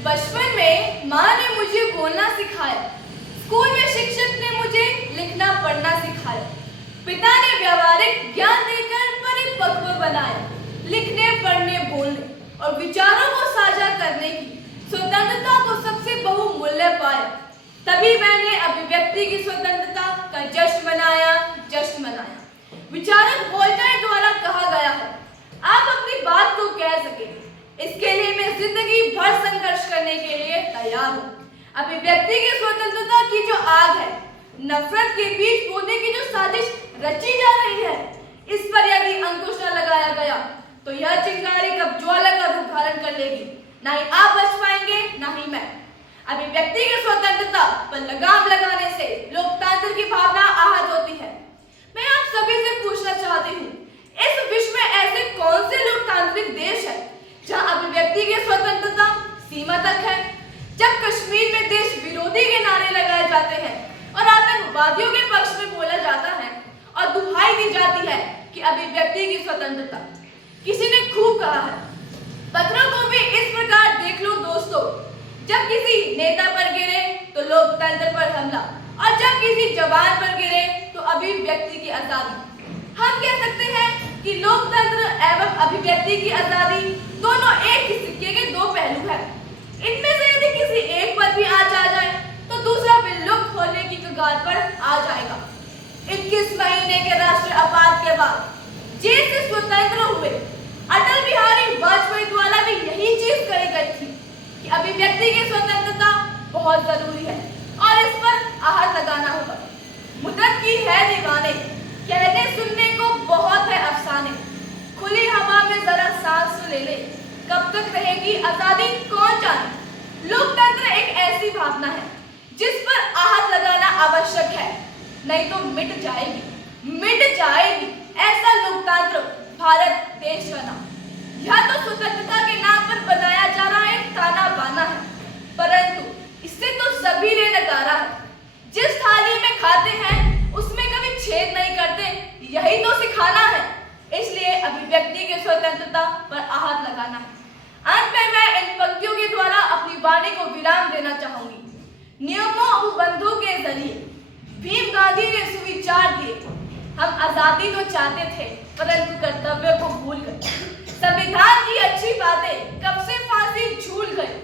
बचपन में माँ ने मुझे बोलना सिखाया, स्कूल में शिक्षक ने मुझे लिखना पढ़ना सिखाया, पिता ने व्यवहारिक ज्ञान देकर परिपक्व बनाया। लिखने पढ़ने बोलने और विचारों को साझा करने की स्वतंत्रता को सबसे बहुमूल्य पाया। तभी मैंने अभिव्यक्ति की स्वतंत्रता का जश्न मनाया। विचारक वोल्टेयर द्वारा कहा गया है, आप अपनी बात को कह सके, इसके लिए मैं जिंदगी भर संघर्ष करने के लिए तैयार हूँ। अभिव्यक्ति की स्वतंत्रता की जो आग है, नफरत के बीच बोलने की जो साजिश रची जा रही है, इस पर यदि अंकुश न लगाया गया तो यह चिंगारी कब ज्वाला का रूप धारण कर लेगी। ना ही आप बच पाएंगे, ना ही मैं। अभिव्यक्ति की स्वतंत्रता पर लगाम लगाने से लोकतंत्र की भावना आहत होती है। मैं आप सभी से पूछना चाहती हूँ, इस विश्व में ऐसे कौन से लोकतांत्रिक देश है जहाँ अभिव्यक्ति की स्वतंत्रता सीमा तक है? जब कश्मीर में देश विरोधी के नारे लगाए जाते हैं और आतंकवादियों के पक्ष में बोला जाता है और दुहाई दी जाती है कि अभिव्यक्ति की स्वतंत्रता। किसी ने खूब कहा है, पत्थरों को भी इस प्रकार देख लो दोस्तों, जब किसी नेता पर गिरे तो लोकतंत्र पर हमला, और जब किसी जवान पर गिरे तो अभिव्यक्ति की आजादी। हम कह सकते हैं कि लोकतंत्र एवं अभिव्यक्ति की आजादी दोनों एक ही सिक्के के दो पहलू हैं। इनमें से यदि किसी एक पर भी आंच आ जाए तो दूसरा विलुप्त होने की कगार पर आ जाएगा। 21 महीने के राष्ट्र आपात के बाद जैसे स्वतंत्र हुए, अटल बिहारी वाजपेयी द्वारा भी यही चीज कही गई थी कि अभिव्यक्ति की स्वतंत्रता बहुत जरूरी है और इस पर आहट लगाना होगा। मुद्दत की है दीवाने, कहने सुनने को बहुत है अफसाने। खुली हवा में जरा सांस ले ले, कब तक रहेगी आजादी कौन जाने। लोकतंत्र एक ऐसी भावना है जिस पर आहट लगाना आवश्यक है, नहीं तो मिट जाएगी ऐसा लोकतंत्र भारत देश का नाम। यह तो स्वतंत्रता के नाम पर बनाया जा रहा एक ताना बाना है, परंतु इससे तो सभी ने नकारा है। जिस थाली में खाते हैं उसमें कभी छेद नहीं करते, यही तो सिखाना है। इसलिए अभिव्यक्ति की स्वतंत्रता पर आहट लगाना है। अंत में मैं इन पंक्तियों के द्वारा अपनी वाणी को विराम देना चाहूंगी। नियमों उपबंधों के जरिए भीम गांधी ने सुविचार दिए, हम आजादी तो चाहते थे परंतु कर्तव्य को भूल गए। संविधान की अच्छी बातें कब से फांसी झूल गए,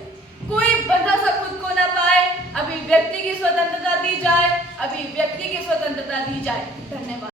कोई बंधा सा खुद को न पाए। अभिव्यक्ति की स्वतंत्रता दी जाए, अभिव्यक्ति की स्वतंत्रता दी जाए। धन्यवाद।